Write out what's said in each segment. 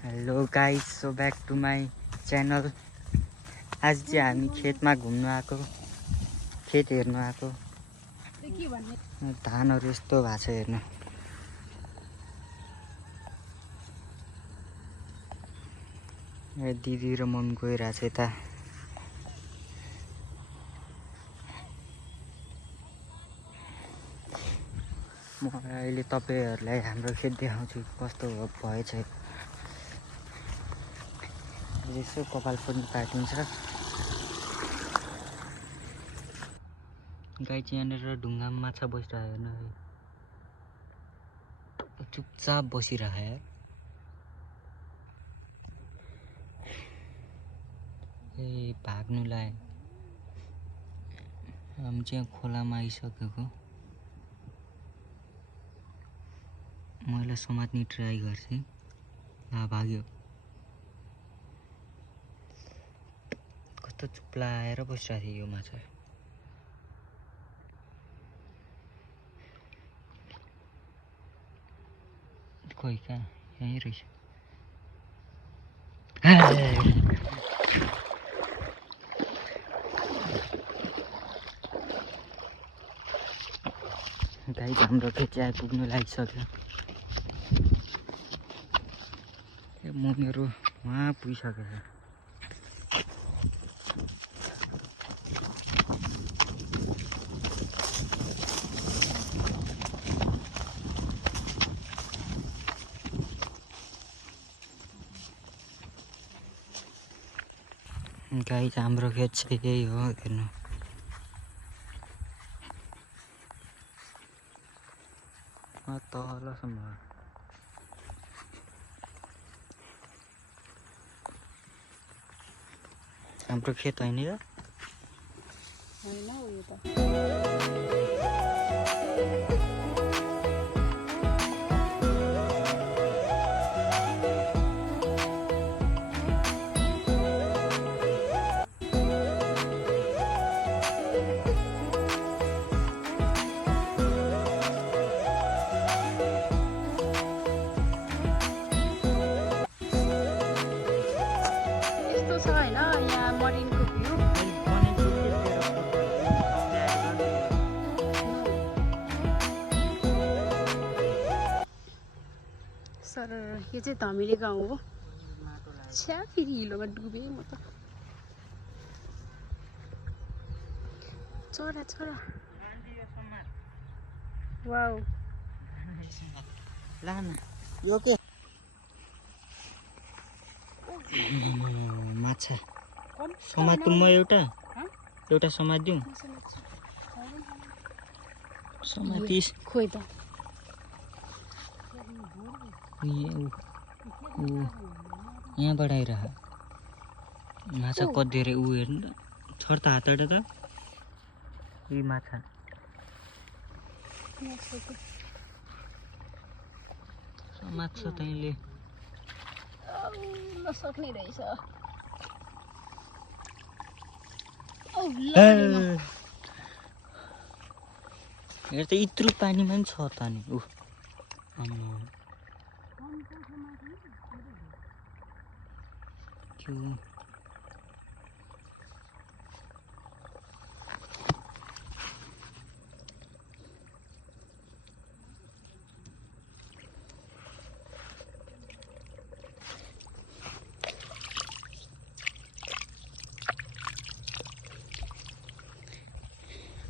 Hello guys, so back to my channel. आज चाहिँ हामी खेतमा घुम्नु आएको, खेत हेर्नु आएको। धानहरू यस्तो भएको छ हेर्नु। दिदी र मम्मी गइरहेको छ यता। म अहिले तपाईँहरूलाई हाम्रो खेत देखाउँछु कस्तो भएछ। यसो कपाल पनि काटिन्छ। गाई चाहिँ यहाँनिर ढुङ्गामा माछा बसिरहेको हेर्नु है, चुपचाप बसिरहेको यार। ए भाग्नुलाई हामी चाहिँ खोलामा आइसकेको। मैले समात्ने ट्राई गर्छु। भाग्यो। कस्तो चुप्लाएर बसिरहेको थियो यो माछा। खोइ कहाँ, यहीँ रहेछ। गाई हाम्रो खेत चाहिँ आइपुग्नु लागिसक्यो। मुनिहरू उहाँ पुगिसकेको छ। गाई हाम्रो खेत चाहिँ यही हो हेर्नु। तलसम्म हाम्रो खेत होइन र? होइन उयो त छ होइन। यहाँ मरिनको भ्यू सर। यो चाहिँ धमिले गाउँ हो। छ्या फेरि हिलोमा डुबेँ म त। चरा चरा वाउ। लान यो के माछा समात्नु। म एउटा समात्दिउँ। समातिस खोइ त। यहाँबाट आइरह माछा कति धेरै ऊ हेर्नु त। छर त हातबाट त यी माछा समात्छ तैँले। नसक्ने रहेछ। हेर त यत्रो पानीमा पनि छ त नि।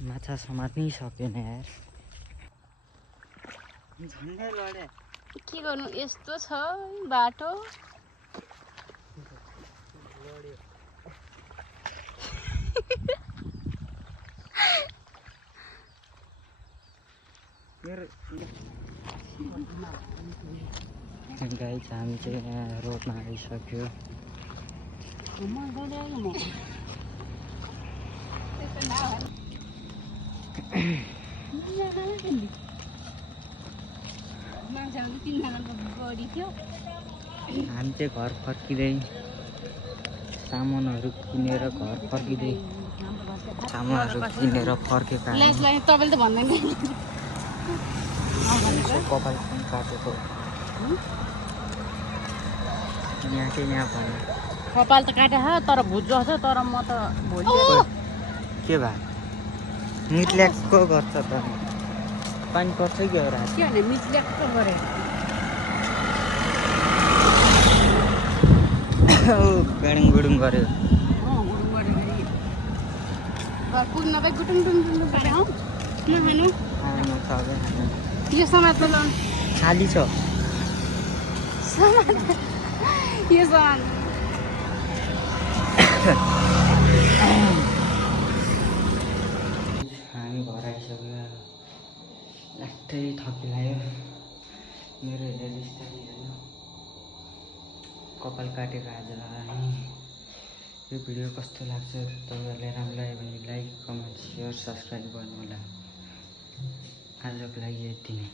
माछा समात्नै सकेन यार। झन्डै लड्या। के गर्नु, यस्तो छ बाटो। गाई हामी चाहिँ यहाँ रोडमा आइसक्यो। हामी चाहिँ घर फर्किँदै सामानहरू किनेर घर फर्किँदै सामानहरू किनेर फर्केका। तपाईँले त भन्दैन। कपाल पनि काटेको। यहाँ के यहाँ भन्नु कपाल त काटे तर भुजो छ तर म त भोलि के भयो मिटल्याक्सको गर्छ त पानी पर्छ कि एउटा के भने मिचल्याक्सको गरे गाडुङ गुडुङ गर्यो पुग्न भाइ गुटुङ टुङ टुङ पारे हौ नखानु खानु सबै खानु यो समात ल खाली छ यो समात हामी घर आइसक्यो लास्टै थकिलायो मेरो हेरिस्टाइल हेर्नु कपाल काटेको आजलाई यो भिडियो कस्तो लाग्छ तपाईँहरूलाई राम्रो लाग्यो भने लाइक कमेन्ट सेयर सब्सक्राइब गर्नु होला आजको लागि यति नै